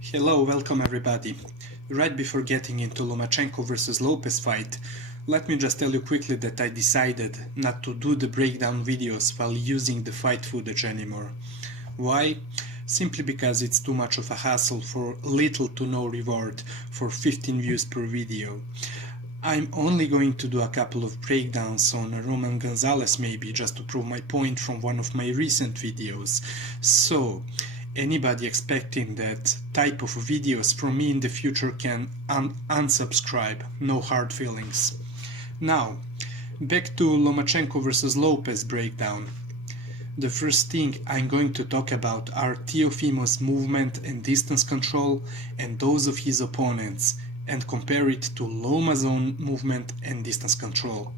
Hello, welcome everybody. Right before getting into Lomachenko versus Lopez fight, let me just tell you quickly that I decided not to do the breakdown videos while using the fight footage anymore. Why? Simply because it's too much of a hassle for little to no reward for 15 views per video. I'm only going to do a couple of breakdowns on Roman Gonzalez maybe just to prove my point from one of my recent videos. So, anybody expecting that type of videos from me in the future can unsubscribe, no hard feelings. Now, back to Lomachenko versus Lopez breakdown. The first thing I'm going to talk about are Teofimo's movement and distance control and those of his opponents, and compare it to Loma's own movement and distance control.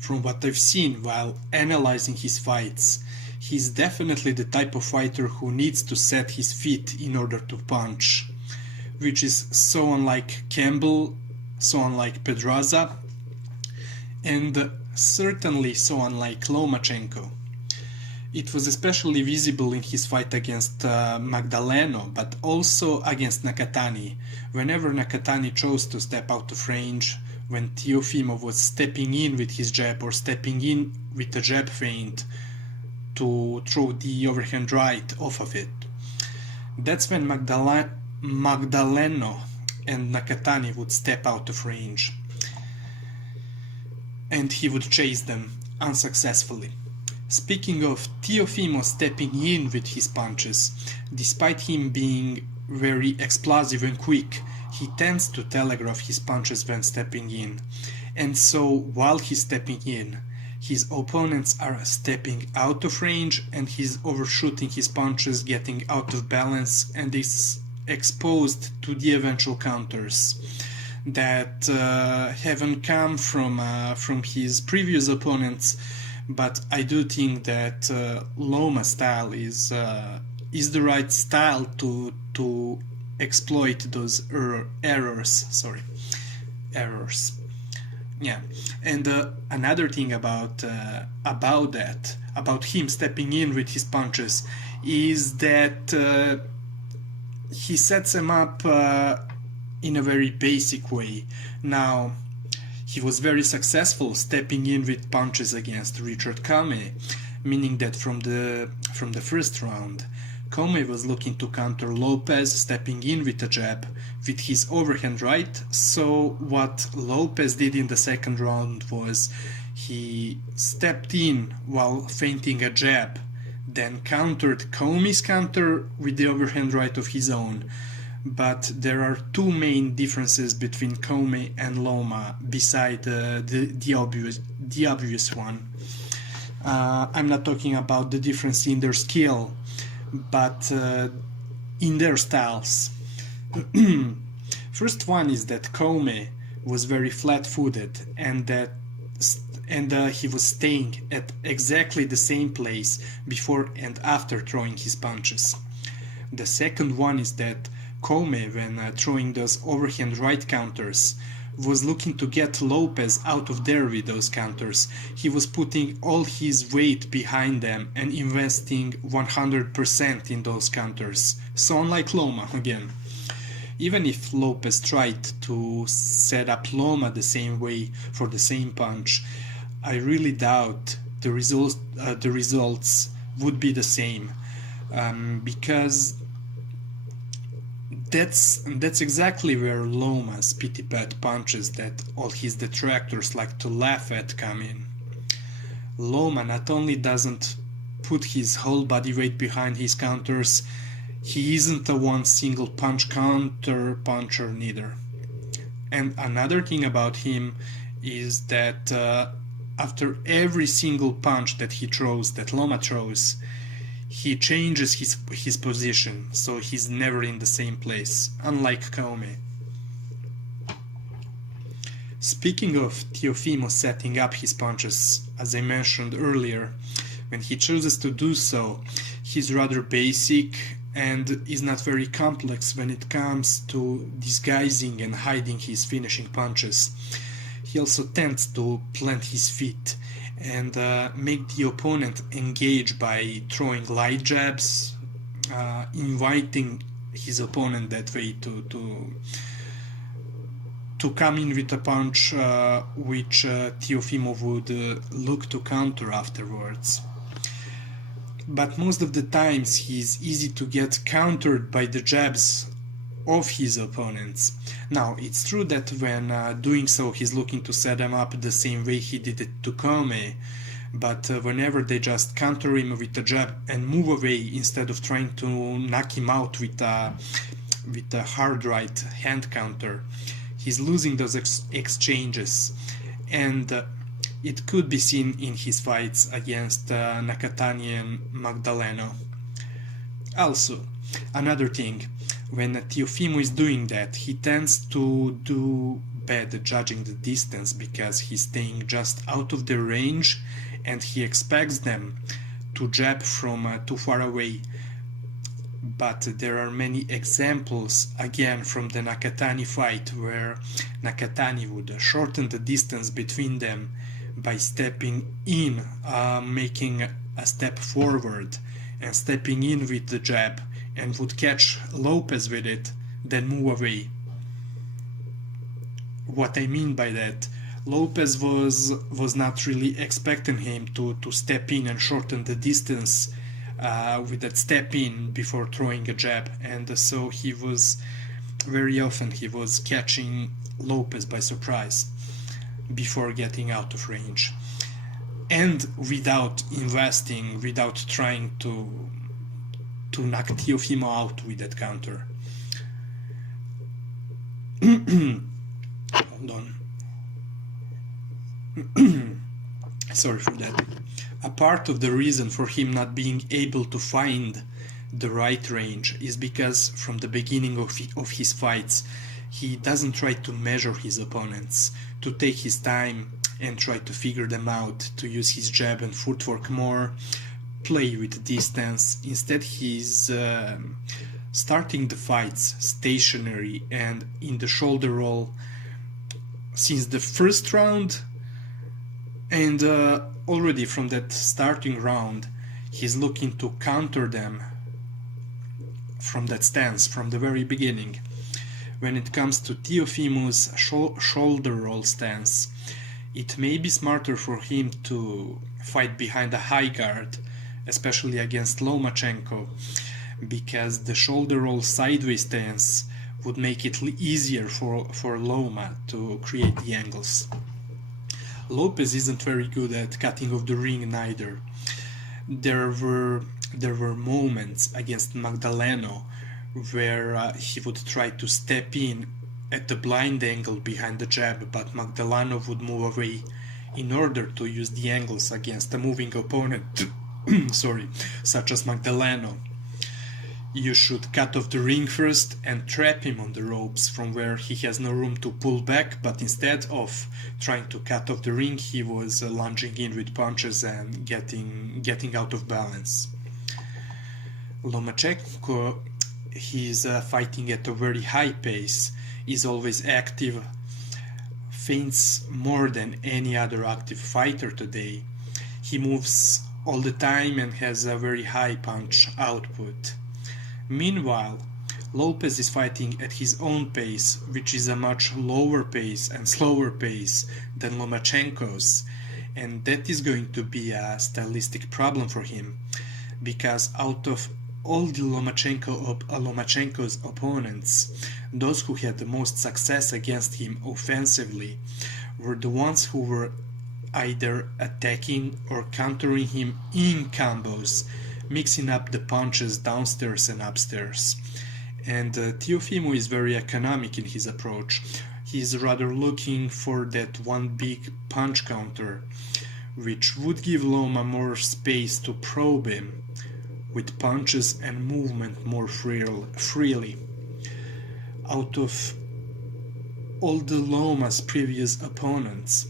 From what I've seen while analyzing his fights, he's definitely the type of fighter who needs to set his feet in order to punch, which is so unlike Campbell, so unlike Pedraza, and certainly so unlike Lomachenko. It was especially visible in his fight against Magdaleno, but also against Nakatani. Whenever Nakatani chose to step out of range, when Teofimo was stepping in with his jab or stepping in with a jab feint to throw the overhand right off of it, that's when Magdaleno and Nakatani would step out of range, and he would chase them unsuccessfully. Speaking of Teofimo stepping in with his punches, despite him being very explosive and quick, he tends to telegraph his punches when stepping in, and so while he's stepping in, his opponents are stepping out of range and he's overshooting his punches, getting out of balance, and is exposed to the eventual counters that haven't come from his previous opponents. But I do think that Loma style is the right style to exploit those errors. Yeah, and another thing about him stepping in with his punches is that he sets them up in a very basic way. Now, he was very successful stepping in with punches against Richard Kome, meaning that from the first round, Kome was looking to counter Lopez stepping in with a jab with his overhand right. So what Lopez did in the second round was he stepped in while feinting a jab, then countered Come's counter with the overhand right of his own. But there are two main differences between Kome and Loma beside the obvious one. I'm not talking about the difference in their skill, but in their styles. First one is that Kome was very flat-footed and he was staying at exactly the same place before and after throwing his punches. The second one is that Kome, when throwing those overhand right counters, was looking to get Lopez out of there with those counters. He was putting all his weight behind them and investing 100% in those counters. So unlike Loma, again. Even if Lopez tried to set up Loma the same way for the same punch, I really doubt the results would be the same, because that's exactly where Loma's pity pat punches that all his detractors like to laugh at come in. Loma not only doesn't put his whole body weight behind his counters, he isn't a one single punch counter puncher neither. And another thing about him is that after every single punch that he throws, that Loma throws, he changes his position, so he's never in the same place, unlike Kome. Speaking of Teofimo setting up his punches, as I mentioned earlier, when he chooses to do so, he's rather basic and is not very complex when it comes to disguising and hiding his finishing punches. He also tends to plant his feet and make the opponent engage by throwing light jabs, inviting his opponent that way to come in with a punch which Teofimo would look to counter afterwards. But most of the times he's easy to get countered by the jabs of his opponents. Now, it's true that when doing so he's looking to set them up the same way he did it to Kome, but whenever they just counter him with a jab and move away instead of trying to knock him out with a hard right hand counter, he's losing those exchanges, and it could be seen in his fights against Nakatani and Magdaleno. Also, another thing, when Teofimo is doing that, he tends to do bad judging the distance because he's staying just out of their range and he expects them to jab from too far away. But there are many examples, again, from the Nakatani fight, where Nakatani would shorten the distance between them by stepping in, making a step forward and stepping in with the jab, and would catch Lopez with it, then move away. What I mean by that, Lopez was not really expecting him to step in and shorten the distance with that step in before throwing a jab, and so very often he was catching Lopez by surprise before getting out of range, and without investing, without trying to knock Teofimo out with that counter. Hold on. Sorry for that. A part of the reason for him not being able to find the right range is because from the beginning of his fights he doesn't try to measure his opponents, to take his time and try to figure them out, to use his jab and footwork more, play with distance. Instead he's starting the fights stationary and in the shoulder roll since the first round, and already from that starting round he's looking to counter them from that stance from the very beginning. When it comes to Teofimo's shoulder roll stance, it may be smarter for him to fight behind a high guard, especially against Lomachenko, because the shoulder roll sideways stance would make it easier for Loma to create the angles. Lopez isn't very good at cutting off the ring neither. There were moments against Magdaleno where he would try to step in at the blind angle behind the jab, but Magdaleno would move away in order to use the angles against a moving opponent such as Magdaleno. You should cut off the ring first and trap him on the ropes from where he has no room to pull back, but instead of trying to cut off the ring he was lunging in with punches and getting out of balance. Lomachenko, he's fighting at a very high pace, is always active, feints more than any other active fighter today. He moves all the time and has a very high punch output. Meanwhile, Lopez is fighting at his own pace, which is a much lower pace and slower pace than Lomachenko's, and that is going to be a stylistic problem for him, because out of all the Lomachenko's opponents, those who had the most success against him offensively were the ones who were either attacking or countering him in combos, mixing up the punches downstairs and upstairs. And Teofimo is very economic in his approach. He's rather looking for that one big punch counter, which would give Loma more space to probe him with punches and movement more freely. Out of all the Loma's previous opponents,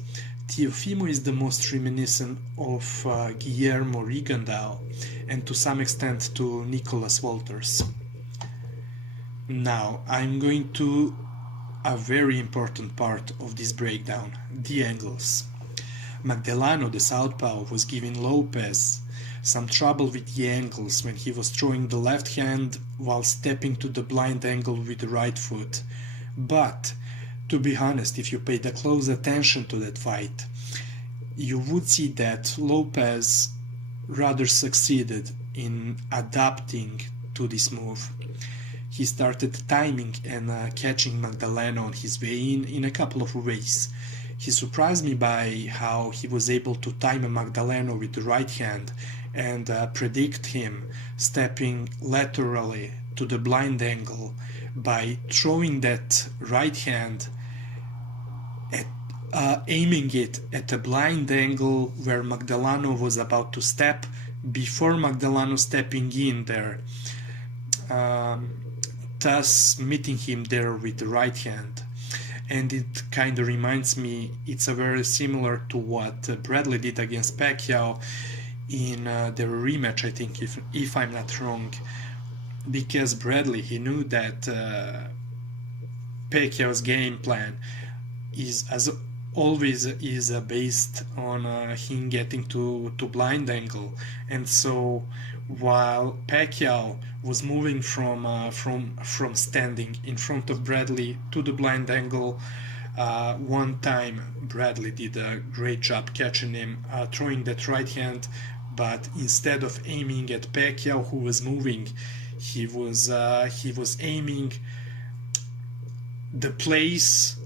Teofimo is the most reminiscent of Guillermo Rigondeaux and to some extent to Nicholas Walters. Now I'm going to a very important part of this breakdown, the angles. Magdaleno, the southpaw, was giving Lopez some trouble with the angles when he was throwing the left hand while stepping to the blind angle with the right foot. But to be honest, if you paid a close attention to that fight, you would see that Lopez rather succeeded in adapting to this move. He started timing and catching Magdaleno on his way in a couple of ways. He surprised me by how he was able to time Magdaleno with the right hand and predict him stepping laterally to the blind angle by throwing that right hand at aiming it at a blind angle where Magdaleno was about to step before Magdaleno stepping in there, thus meeting him there with the right hand. And it kind of reminds me, it's a very similar to what Bradley did against Pacquiao in their rematch, I think, if I'm not wrong, because Bradley, he knew that Pacquiao's game plan is, as always, is based on him getting to blind angle. And so while Pacquiao was moving from standing in front of Bradley to the blind angle, one time Bradley did a great job catching him, throwing that right hand, but instead of aiming at Pacquiao, who was moving, he was aiming the place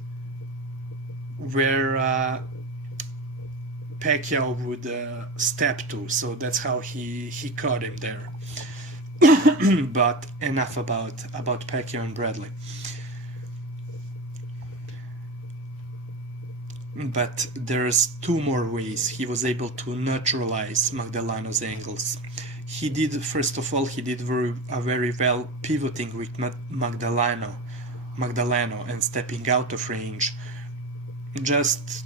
where Pacquiao would step to, so that's how he caught him there. But enough about Pacquiao and Bradley. But there's two more ways he was able to neutralize Magdaleno's angles. He did, first of all, he did very well pivoting with Magdaleno and stepping out of range, just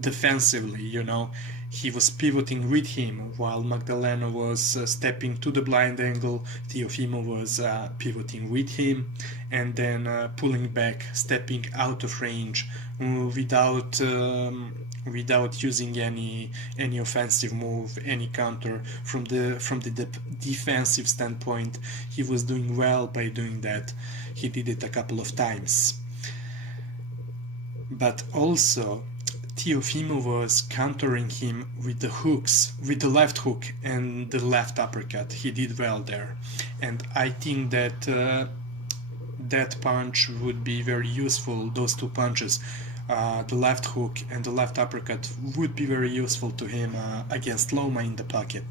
defensively, you know. He was pivoting with him while Magdaleno was stepping to the blind angle. Teofimo was pivoting with him and then pulling back, stepping out of range without using any offensive move, any counter. From the defensive standpoint, he was doing well by doing that. He did it a couple of times. But also, Teofimo was countering him with the hooks, with the left hook and the left uppercut. He did well there, and I think that that punch would be very useful. Those two punches, the left hook and the left uppercut, would be very useful to him against Loma in the pocket.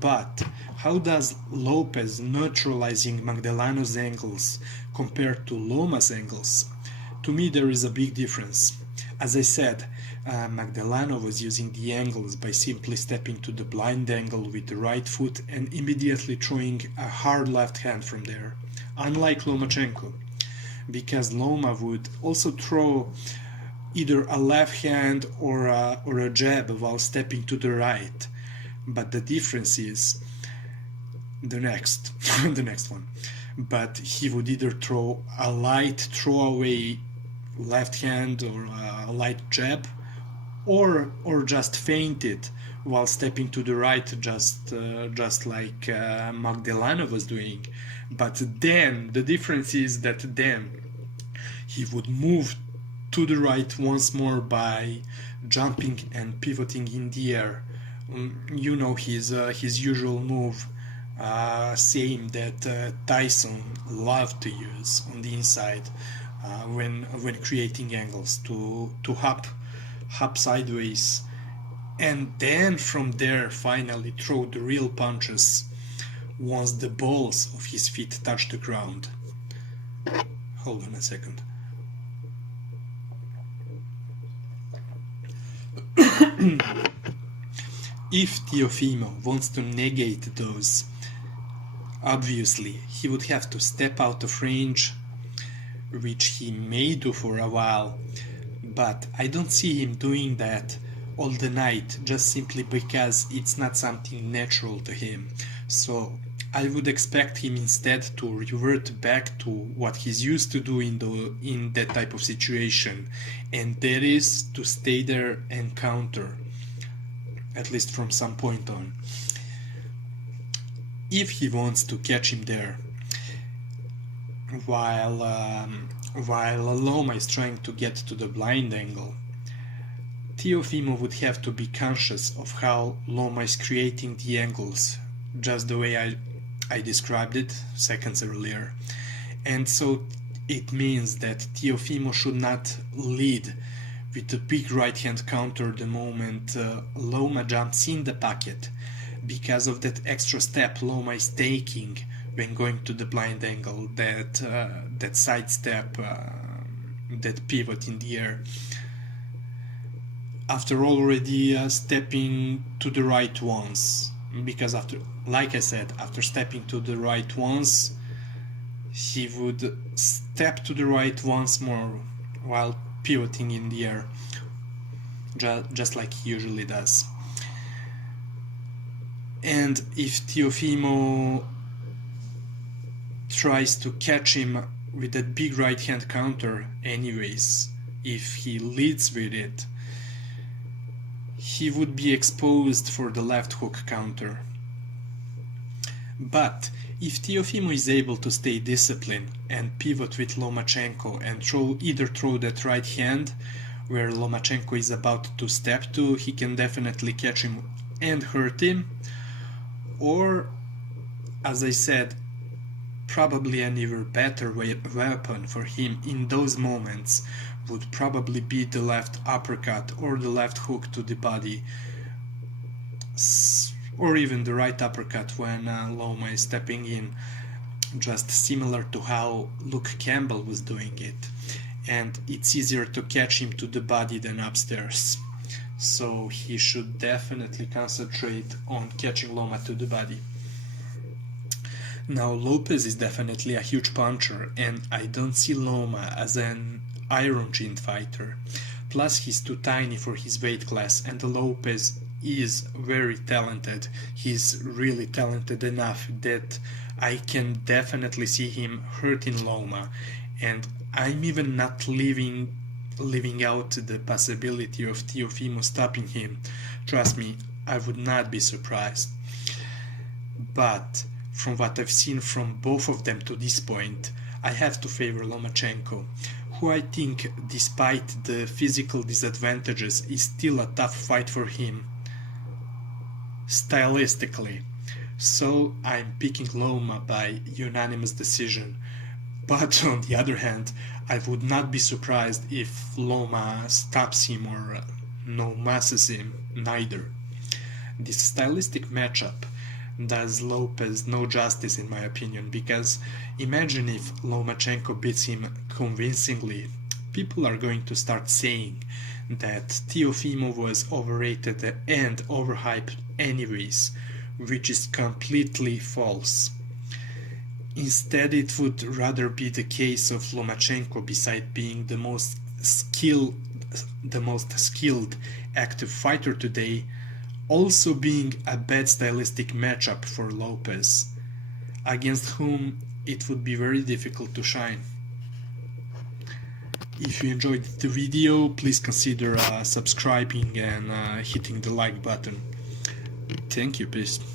But how does Lopez neutralizing Magdaleno's angles compare to Loma's angles? To me, there is a big difference. As I said, Magdaleno was using the angles by simply stepping to the blind angle with the right foot and immediately throwing a hard left hand from there, unlike Lomachenko, because Loma would also throw either a left hand or a jab while stepping to the right. But the difference is the next one. But he would either throw a light throwaway left hand or a light jab, or just feint it while stepping to the right, just like Magdaleno was doing. But then the difference is that then he would move to the right once more by jumping and pivoting in the air. You know, his usual move, same that Tyson loved to use on the inside when creating angles, to hop sideways, and then from there finally throw the real punches once the balls of his feet touch the ground. Hold on a second. If Teofimo wants to negate those, obviously he would have to step out of range, which he may do for a while, but I don't see him doing that all the night, just simply because it's not something natural to him. So I would expect him instead to revert back to what he's used to do in that type of situation, and that is to stay there and counter, at least from some point on. if he wants to catch him there, while Loma is trying to get to the blind angle, Teofimo would have to be conscious of how Loma is creating the angles, just the way I described it seconds earlier. And so it means that Teofimo should not lead with a big right hand counter the moment Loma jumps in the pocket, because of that extra step Loma is taking when going to the blind angle, that side step, that pivot in the air. After already stepping to the right once, because like I said, after stepping to the right once, he would step to the right once more while pivoting in the air, just like he usually does. And if Teofimo tries to catch him with that big right hand counter anyways, if he leads with it, he would be exposed for the left hook counter. But if Teofimo is able to stay disciplined and pivot with Lomachenko and either throw that right hand where Lomachenko is about to step to, he can definitely catch him and hurt him. Or, as I said, probably an even better weapon for him in those moments would probably be the left uppercut or the left hook to the body, or even the right uppercut when Loma is stepping in, just similar to how Luke Campbell was doing it. And it's easier to catch him to the body than upstairs, so he should definitely concentrate on catching Loma to the body. Now, Lopez is definitely a huge puncher, and I don't see Loma as an iron chin fighter. Plus, he's too tiny for his weight class, and Lopez is very talented. He's really talented enough that I can definitely see him hurting Loma, and I'm even not leaving out the possibility of Teofimo stopping him. Trust me, I would not be surprised. But from what I've seen from both of them to this point, I have to favor Lomachenko, who I think, despite the physical disadvantages, is still a tough fight for him stylistically. So I'm picking Loma by unanimous decision. But on the other hand, I would not be surprised if Loma stops him or no masses him, neither. This stylistic matchup does Lopez no justice in my opinion, because imagine if Lomachenko beats him convincingly. People are going to start saying that Teofimo was overrated and overhyped anyways, which is completely false. Instead, it would rather be the case of Lomachenko, beside being the most skilled active fighter today, also being a bad stylistic matchup for Lopez, against whom it would be very difficult to shine. If you enjoyed the video, please consider subscribing and hitting the like button. Thank you, peace.